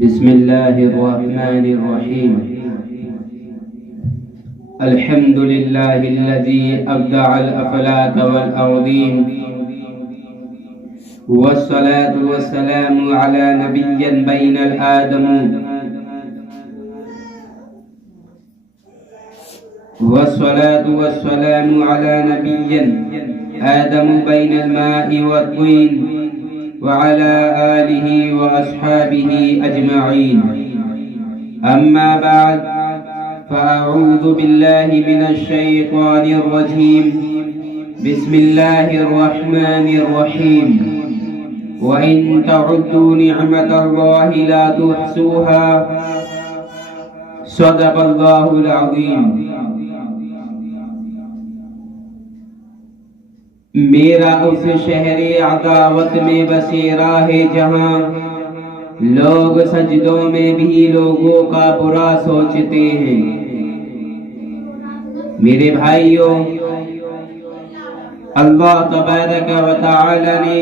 بسم الله الرحمن الرحيم. الحمد لله الذي أبدع الأفلاك والأرضين، والصلاة والسلام على نبي بين الآدم، والصلاة والسلام على نبي آدم بين الماء والطين، وعلى آله وأصحابه أجمعين. أما بعد، فأعوذ بالله من الشيطان الرجيم. بسم الله الرحمن الرحيم. وإن تعدوا نعمة الله لا تحصوها. صدق الله العظيم. میرا اس شہر عداوت میں بسیرا ہے جہاں لوگ سجدوں میں بھی لوگوں کا برا سوچتے ہیں. میرے بھائیوں، اللہ تبارک و تعالی نے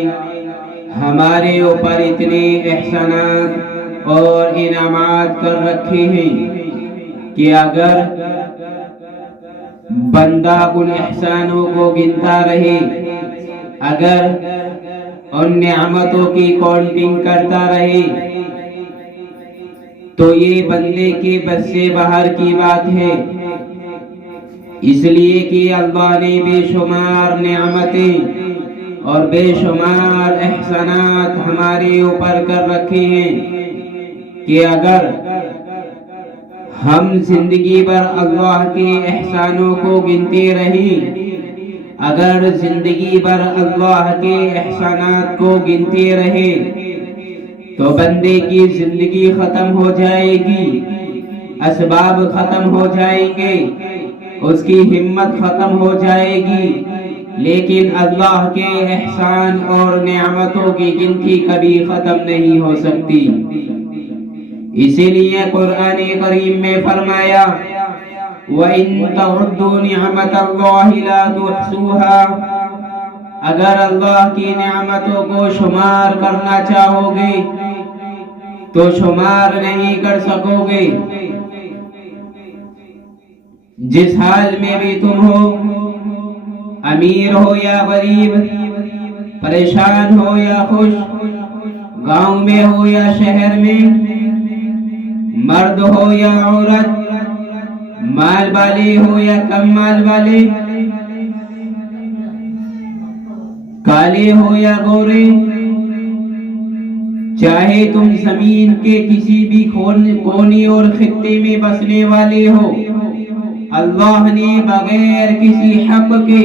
ہمارے اوپر اتنے احسانات اور انعامات کر رکھے ہیں کہ اگر بندہ ان احسانوں کو گنتا رہے، اگر ان نعمتوں کی کاؤنٹنگ کرتا رہے، تو یہ بندے کے بس سے باہر کی بات ہے. اس لیے کہ اللہ نے بے شمار نعمتیں اور بے شمار احسانات ہمارے اوپر کر رکھے ہیں کہ اگر ہم زندگی بھر اللہ کے احسانوں کو گنتے رہیں، اگر زندگی بھر اللہ کے احسانات کو گنتے رہیں، تو بندے کی زندگی ختم ہو جائے گی، اسباب ختم ہو جائیں گے، اس کی ہمت ختم ہو جائے گی، لیکن اللہ کے احسان اور نعمتوں کی گنتی کبھی ختم نہیں ہو سکتی. اسی لیے قرآن کریم میں فرمایا وَإِن تَعُدُّوا نِعْمَةَ اللَّهِ لَا تُحْصُوهَا. اگر اللہ کی نعمتوں کو شمار کرنا چاہو گے تو شمار نہیں کر سکو گے. جس حال میں بھی تم ہو، امیر ہو یا غریب، پریشان ہو یا خوش، گاؤں میں ہو یا شہر میں، مرد ہو یا عورت، مال والے ہو یا کم مال والے، کالے ہو یا گورے، چاہے تم زمین کے کسی بھی کونے اور خطے میں بسنے والے ہو، اللہ نے بغیر کسی حق کے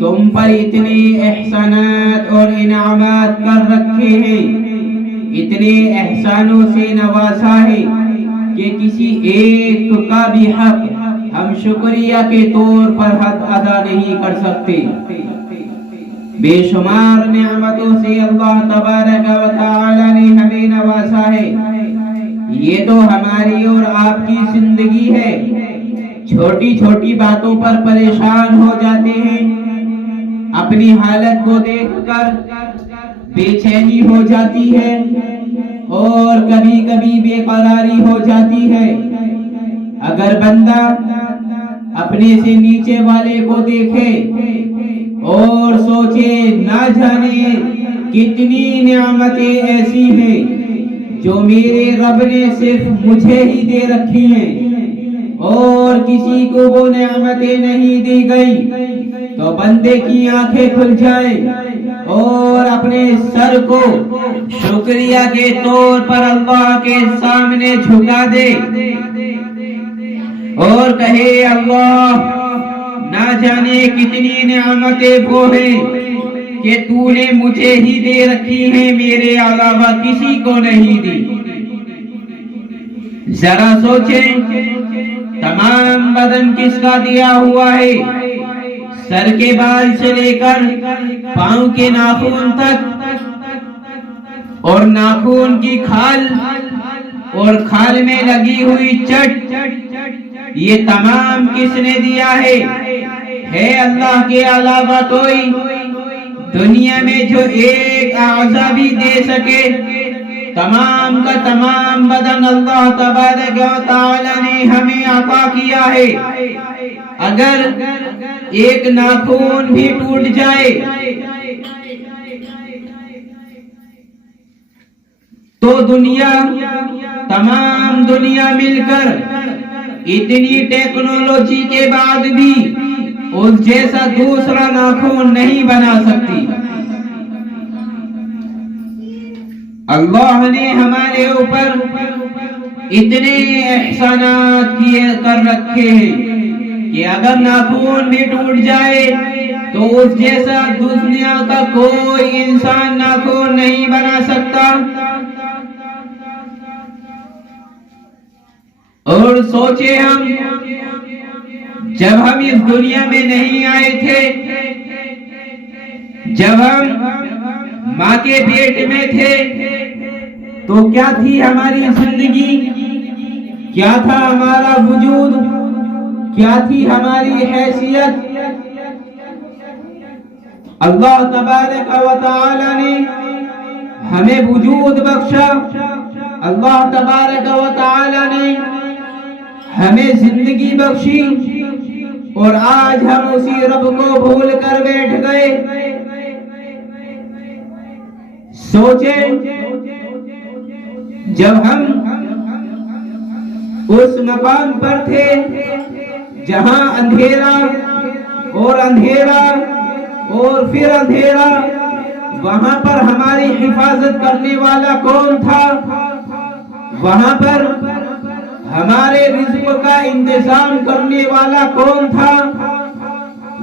تم پر اتنے احسانات اور انعامات کر رکھے ہیں، اتنے احسانوں سے نوازا ہے کہ کسی ایک کا بھی حق ہم شکریہ کے طور پر حد ادا نہیں کر سکتے. بے شمار نعمتوں سے اللہ تبارک و تعالی نے ہمیں نوازا ہے. یہ تو ہماری اور آپ کی زندگی ہے. چھوٹی چھوٹی باتوں پر پریشان ہو جاتے ہیں، اپنی حالت کو دیکھ کر بے چینی ہو جاتی ہے اور کبھی کبھی بے قراری ہو جاتی ہے. اگر بندہ اپنے سے نیچے والے کو دیکھے اور سوچے نہ جانے کتنی نعمتیں ایسی ہیں جو میرے رب نے صرف مجھے ہی دے رکھی ہیں اور کسی کو وہ نعمتیں نہیں دی گئی، تو بندے کی آنکھیں کھل جائیں اور اپنے سر کو شکریہ کے طور پر اللہ کے سامنے جھکا دے اور کہے اللہ نہ جانے کتنی نعمتیں وہ ہیں کہ تو نے مجھے ہی دے رکھی ہیں، میرے علاوہ کسی کو نہیں دی. ذرا سوچیں تمام بدن کس کا دیا ہوا ہے، سر کے بال سے لے کر پاؤں کے ناخن تک، اور ناخن کی کھال اور کھال میں لگی ہوئی چٹ، یہ تمام کس نے دیا ہے اللہ کے علاوہ کوئی؟ دنیا میں جو ایک اعضا بھی دے سکے تمام کا تمام بدن اللہ تبارک و تعالی نے ہمیں عطا کیا ہے. اگر ایک ناخن بھی ٹوٹ جائے تو تمام دنیا مل کر اتنی ٹیکنالوجی کے بعد بھی اس جیسا دوسرا ناخن نہیں بنا سکتی. اللہ نے ہمارے اوپر اتنے احسانات کیے کر رکھے ہیں کہ اگر ناخن بھی ٹوٹ جائے تو اس جیسا دنیا کا کوئی انسان ناخن نہیں بنا سکتا. اور سوچے ہم جب ہم اس دنیا میں نہیں آئے تھے، جب ہم ماں کے پیٹ میں تھے تو کیا تھی ہماری زندگی، کیا تھا ہمارا وجود، کیا تھی ہماری حیثیت. اللہ تبارک و تعالی نے ہمیں وجود بخشا، اللہ تبارک و تعالی نے ہمیں زندگی بخشی، اور آج ہم اسی رب کو بھول کر بیٹھ گئے. سوچیں جب ہم اس مقام پر تھے جہاں اندھیرا اور اندھیرا اور پھر اندھیرا، وہاں پر ہماری حفاظت کرنے والا کون تھا؟ وہاں پر ہمارے رزق کا انتظام کرنے والا کون تھا؟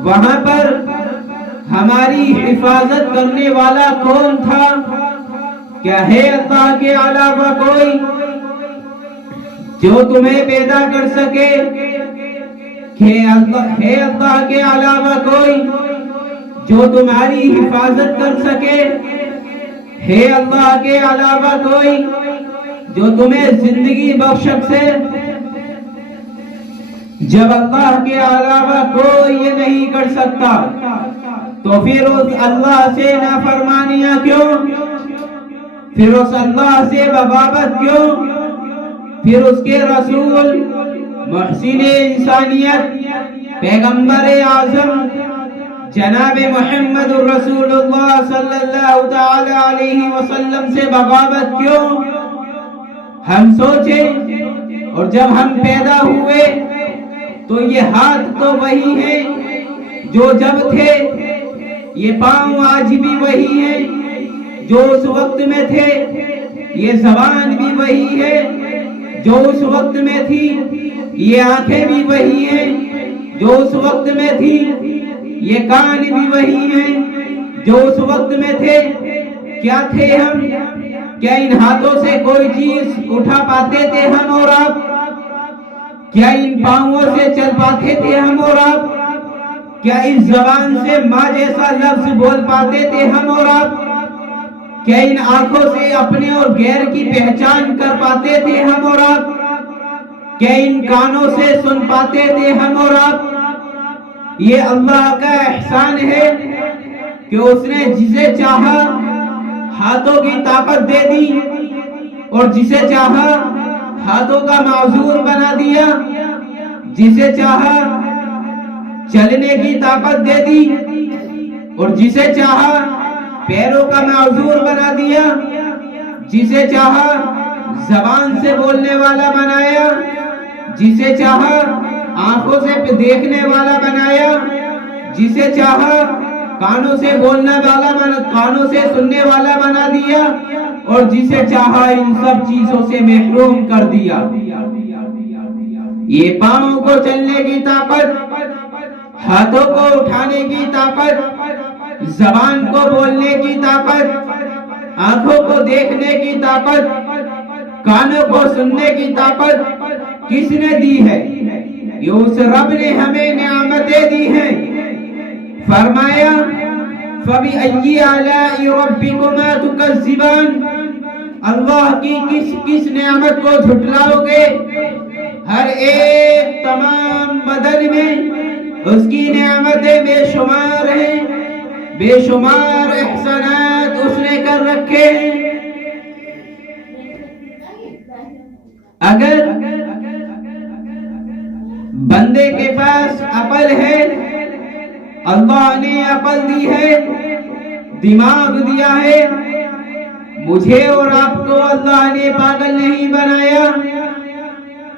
وہاں پر ہماری حفاظت کرنے والا کون تھا؟ کیا ہے اللہ کے علاوہ کوئی جو تمہیں پیدا کر سکے؟ ہے اللہ کے علاوہ کوئی جو تمہاری حفاظت کر سکے؟ ہے اللہ کے علاوہ کوئی جو تمہیں زندگی بخش سکے؟ جب اللہ کے علاوہ کوئی یہ نہیں کر سکتا تو پھر اس اللہ سے نافرمانیاں کیوں؟ پھر اس اللہ سے بغاوت کیوں؟ پھر اس کے رسول محسن انسانیت پیغمبر اعظم جناب محمد الرسول اللہ صلی اللہ تعالی علیہ وسلم سے بغاوت کیوں؟ ہم سوچیں، اور جب ہم پیدا ہوئے تو یہ ہاتھ تو وہی ہیں جو جب تھے، یہ پاؤں آج بھی وہی ہیں جو اس وقت میں تھے، یہ زبان بھی وہی ہے جو اس وقت میں تھی، یہ آنکھیں بھی وہی ہیں جو اس وقت میں تھی، یہ کان بھی وہی ہیں جو اس وقت میں تھے. کیا تھے ہم؟ کیا ان ہاتھوں سے کوئی چیز اٹھا پاتے تھے ہم اور آپ؟ کیا ان پاؤں سے چل پاتے تھے ہم اور آپ؟ کیا اس زبان سے ماں جیسا لفظ بول پاتے تھے ہم اور آپ؟ کیا ان آنکھوں سے اپنے اور غیر کی پہچان کر پاتے تھے ہم اور آپ؟ کیا ان کانوں سے سن پاتے تھے ہم اور آپ؟ یہ اللہ کا احسان ہے کہ اس نے جسے چاہا ہاتھوں کی طاقت دے دی اور جسے چاہا ہاتھوں کا معذور بنا دیا، جسے چاہا چلنے کی طاقت دے دی اور جسے چاہا پیروں کا معذور بنا دیا، جسے چاہا زبان سے بولنے والا بنایا، جسے چاہا آنکھوں سے دیکھنے والا بنایا، جسے چاہا کانوں سے بولنے والا کانوں سے سننے والا بنا دیا، اور جسے چاہا ان سب چیزوں سے محروم کر دیا. یہ پاؤں کو چلنے کی طاقت، ہاتھوں کو اٹھانے کی طاقت، زبان کو بولنے کی طاقت، آنکھوں کو دیکھنے کی طاقت، کانوں کو سننے کی طاقت کس نے دی ہے؟ یہ اس رب نے ہمیں نعمتیں دی ہیں. فرمایا فَبِأَيِّ آلَاءِ رَبِّكُمَا تُكَذِّبَانِ، اللہ کی کس نعمت کو جھٹلاؤ گے؟ ہر ایک تمام بدن میں اس کی نعمتیں بے شمار ہیں، بے شمار احسانات اس نے کر رکھے ہیں. اگر بندے کے پاس عقل ہے، اللہ نے عقل دی ہے، دماغ دیا ہے، مجھے اور آپ کو اللہ نے پاگل نہیں بنایا،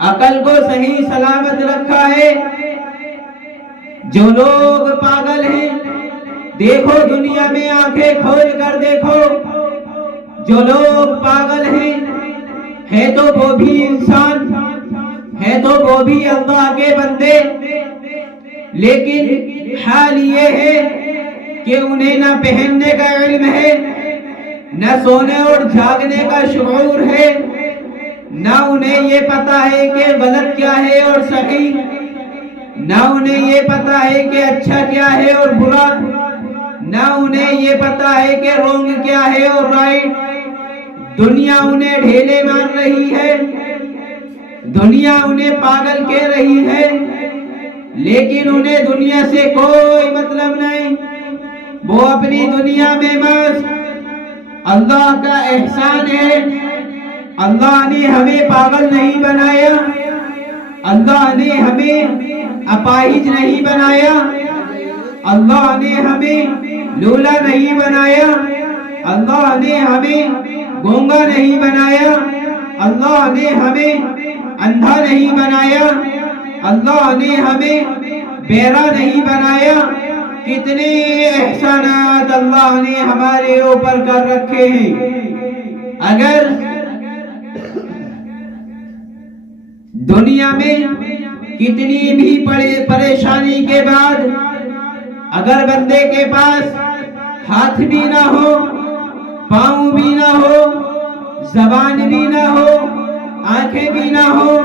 عقل کو صحیح سلامت رکھا ہے۔ جو لوگ پاگل ہیں، دیکھو دنیا میں آنکھیں کھول کر دیکھو، جو لوگ پاگل ہیں، ہے تو وہ بھی انسان، ہے تو وہ بھی اللہ کے بندے، لیکن حال یہ ہے کہ انہیں نہ پہننے کا علم ہے، نہ سونے اور جاگنے کا شعور ہے، نہ انہیں یہ پتا ہے کہ غلط کیا ہے اور صحیح، نہ انہیں یہ پتا ہے کہ اچھا کیا ہے اور برا، نہ انہیں یہ پتا ہے کہ رونگ کیا ہے اور رائٹ۔ دنیا انہیں ڈھیلے مار رہی ہے، دنیا انہیں پاگل کہہ رہی ہے، لیکن انہیں دنیا سے کوئی مطلب نہیں۔ وہ اپنی دنیا میں مست، اللہ کا احسان ہے، اللہ نے ہمیں پاگل نہیں بنایا، اللہ نے ہمیں اپاہج نہیں بنایا، اللہ نے ہمیں لولا نہیں بنایا، اللہ نے ہمیں گونگا نہیں بنایا، اللہ نے ہمیں اندھا نہیں بنایا، اللہ نے ہمیں بہرا نہیں بنایا۔ کتنے احسانات اللہ نے ہمارے اوپر کر رکھے ہیں۔ اگر دنیا میں کتنی بھی پریشانی کے بعد اگر بندے کے پاس ہاتھ بھی نہ ہو، پاؤں بھی نہ ہو، زبان بھی نہ ہو، آنکھیں بھی نہ ہو،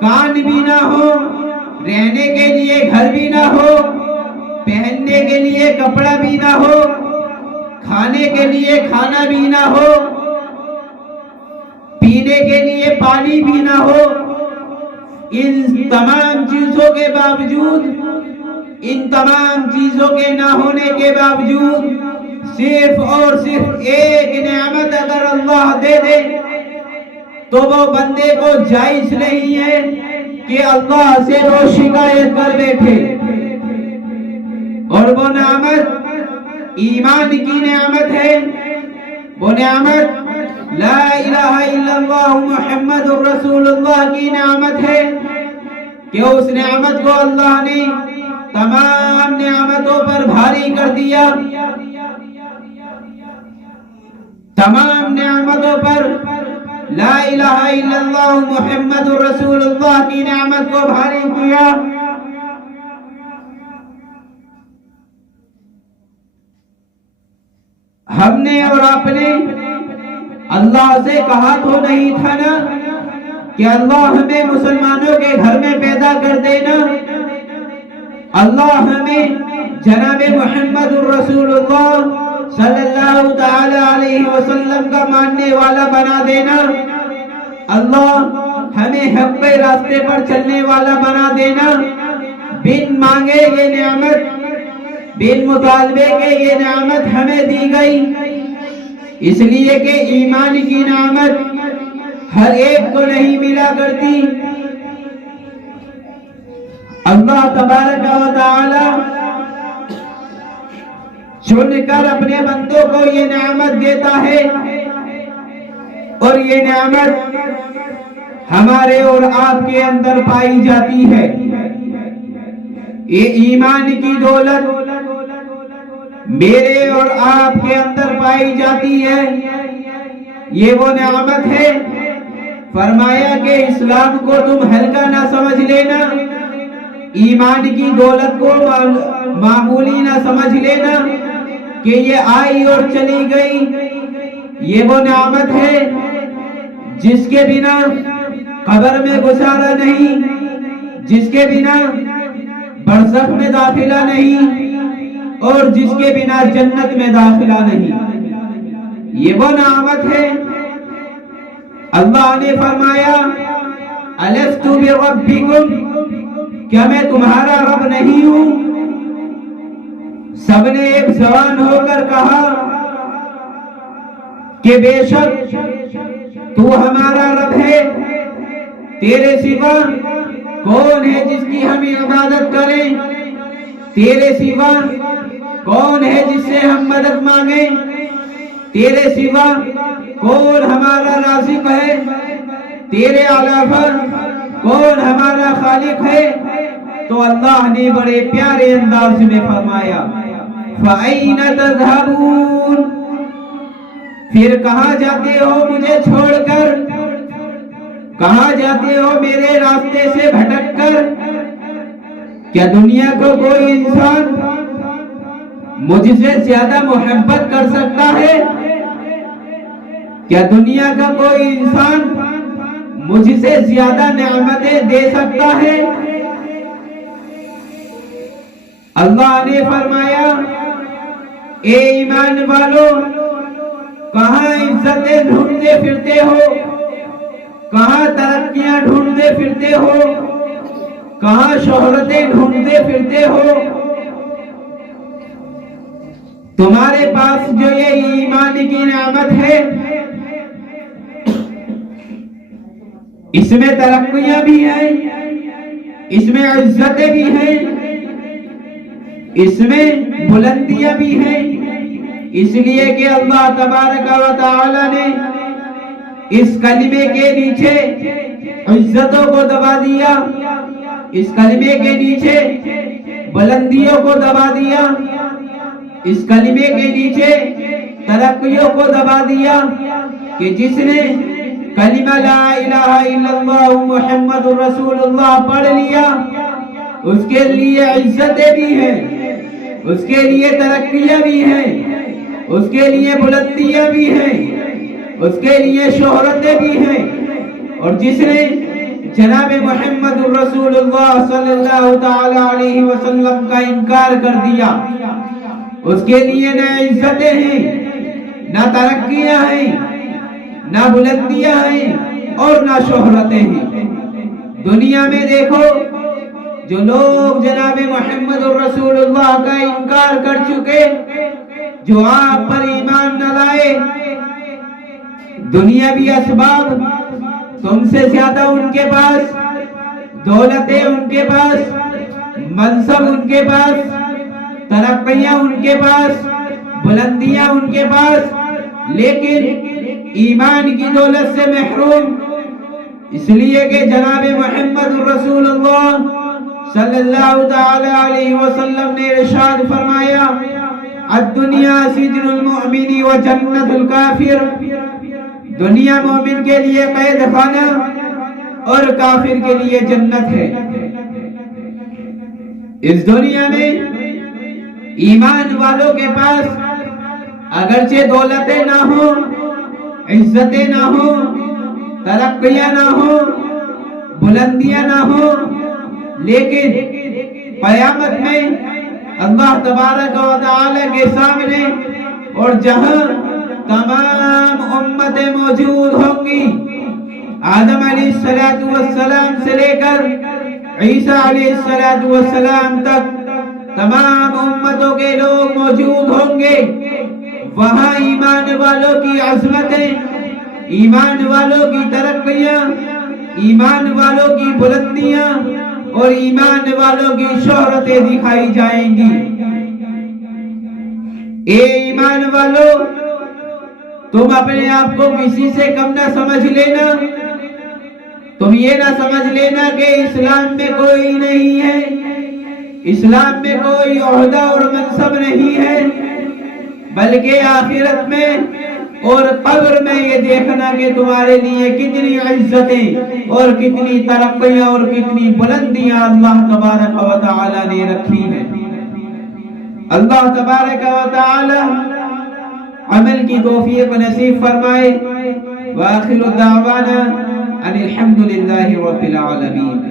کان بھی نہ ہو، رہنے کے لیے گھر بھی نہ ہو، پہننے کے لیے کپڑا بھی نہ ہو، کھانے کے لیے کھانا بھی نہ ہو، پینے کے لیے پانی بھی نہ ہو، ان تمام چیزوں کے باوجود، ان تمام چیزوں کے نہ ہونے کے باوجود صرف اور صرف ایک نعمت اگر اللہ دے دے تو وہ بندے کو جائز نہیں ہے کہ اللہ سے وہ شکایت کر بیٹھے، اور وہ نعمت ایمان کی نعمت ہے، وہ نعمت لا الہ الا اللہ محمد الرسول اللہ کی نعمت ہے کہ اس نعمت کو اللہ نے تمام نعمتوں پر بھاری کر دیا، تمام نعمتوں پر لا الہ الا اللہ محمد الرسول اللہ کی نعمت کو بھاری کیا۔ ہم نے اور آپ نے اللہ سے کہا تو نہیں تھا نا کہ اللہ ہمیں مسلمانوں کے گھر میں پیدا کر دینا، اللہ ہمیں جناب محمد الرسول اللہ صلی اللہ تعالی علیہ وسلم کا ماننے والا بنا دینا، اللہ ہمیں حق کے راستے پر چلنے والا بنا دینا۔ بن مانگے یہ نعمت، بن مطالبے کے یہ نعمت ہمیں دی گئی، اس لیے کہ ایمان کی نعمت ہر ایک کو نہیں ملا کرتی۔ اللہ تبارک و تعالی چن کر اپنے بندوں کو یہ نعمت دیتا ہے، اور یہ نعمت ہمارے اور آپ کے اندر پائی جاتی ہے۔ یہ ایمان کی دولت میرے اور آپ کے اندر پائی جاتی ہے، یہ وہ نعمت ہے۔ فرمایا کہ اسلام کو تم ہلکا نہ سمجھ لینا، ایمان کی دولت کو معمولی نہ سمجھ لینا کہ یہ آئی اور چلی گئی۔ یہ وہ نعمت ہے جس کے بنا قبر میں گزارا نہیں، جس کے بنا برزخ میں داخلہ نہیں، اور جس کے بنا جنت میں داخلہ نہیں۔ یہ وہ نعمت ہے۔ اللہ نے فرمایا الست بربکم، کیا میں تمہارا رب نہیں ہوں؟ سب نے ایک زبان ہو کر کہا کہ بے شک تو ہمارا رب ہے، تیرے سوا کون ہے جس کی ہم عبادت کریں؟ تیرے سوا کون ہے جس سے ہم مدد مانگیں؟ تیرے سوا کون ہمارا رازق ہے؟ تیرے علاوہ کون ہمارا خالق ہے؟ تو اللہ نے بڑے پیارے انداز میں فرمایا فَأَيْنَ تَذْهَبُونَ، پھر کہاں جاتے ہو مجھے چھوڑ کر؟ کہاں جاتے ہو میرے راستے سے بھٹک کر؟ کیا دنیا کو کوئی انسان مجھ سے زیادہ محبت کر سکتا ہے؟ کیا دنیا کا کوئی انسان مجھ سے زیادہ نعمتیں دے سکتا ہے؟ اللہ نے فرمایا اے ایمان والو، کہاں عزتیں ڈھونڈتے پھرتے ہو؟ کہاں ترقیاں ڈھونڈتے پھرتے ہو؟ کہاں شہرتیں ڈھونڈتے پھرتے ہو؟ تمہارے پاس جو یہ ایمان کی نعمت ہے، اس میں ترقیاں بھی ہیں، اس میں عزتیں بھی ہیں، اس میں بلندیاں بھی ہیں، اس لیے کہ اللہ تبارک و تعالی نے اس کلمے کے نیچے عزتوں کو دبا دیا، اس کلمے کے نیچے بلندیوں کو دبا دیا، اس کلمے کے نیچے ترقیوں کو دبا دیا کہ جس نے کلمہ لا الہ الا اللہ محمد رسول اللہ پڑھ لیا، اس کے لیے عزتیں بھی ہیں، اس کے لیے ترقیاں بھی ہیں، اس کے لیے بلندیاں بھی ہیں، اس کے لیے شہرتیں بھی ہیں۔ اور جس نے جناب محمد رسول اللہ صلی اللہ تعالی علیہ وسلم کا انکار کر دیا، اس کے لیے نہ عزتیں ہیں، نہ ترقیاں ہیں، نہ بلندیاں ہیں اور نہ شہرتیں ہیں۔ دنیا میں دیکھو، جو لوگ جناب محمد رسول اللہ کا انکار کر چکے، جو آپ پر ایمان نہ لائے، دنیاوی اسباب تم سے زیادہ ان کے پاس، دولتیں ان کے پاس، منصب ان کے پاس، ترقیاں ان کے پاس، بلندیاں ان کے پاس، لیکن ایمان کی دولت سے محروم، اس لیے کہ جناب محمد رسول اللہ صلی اللہ تعالی علیہ وسلم نے ارشاد فرمایا الدنیا سجن المؤمن و جنت الکافر، دنیا مومن کے لیے قید خانہ اور کافر کے لیے جنت ہے۔ اس دنیا میں ایمان والوں کے پاس اگرچہ دولتیں نہ ہوں، عزتیں نہ ہوں، ترقیاں نہ ہوں، بلندیاں نہ ہوں، لیکن قیامت میں اللہ تبارک و تعالی کے سامنے اور جہاں تمام امتیں موجود ہوں گی، آدم علیہ السلام سے لے کر عیسیٰ علیہ السلام تک تمام امتوں کے لوگ موجود ہوں گے، وہاں ایمان والوں کی عظمتیں، ایمان والوں کی ترقیاں، ایمان والوں کی بلندیاں اور ایمان والوں کی شہرتیں دکھائی جائیں گی۔ اے ایمان والو، تم اپنے آپ کو کسی سے کم نہ سمجھ لینا، تم یہ نہ سمجھ لینا کہ اسلام میں کوئی نہیں ہے، اسلام میں کوئی عہدہ اور منصب نہیں ہے، بلکہ آخرت میں اور قبر میں یہ دیکھنا کہ تمہارے لیے کتنی عزتیں اور کتنی ترقیاں اور کتنی بلندیاں اللہ تبارک و تعالی نے رکھی ہیں۔ اللہ تبارک و تعالی عمل کی توفیق نصیب فرمائے۔ وآخر دعوانا ان الحمد للہ رب العالمین۔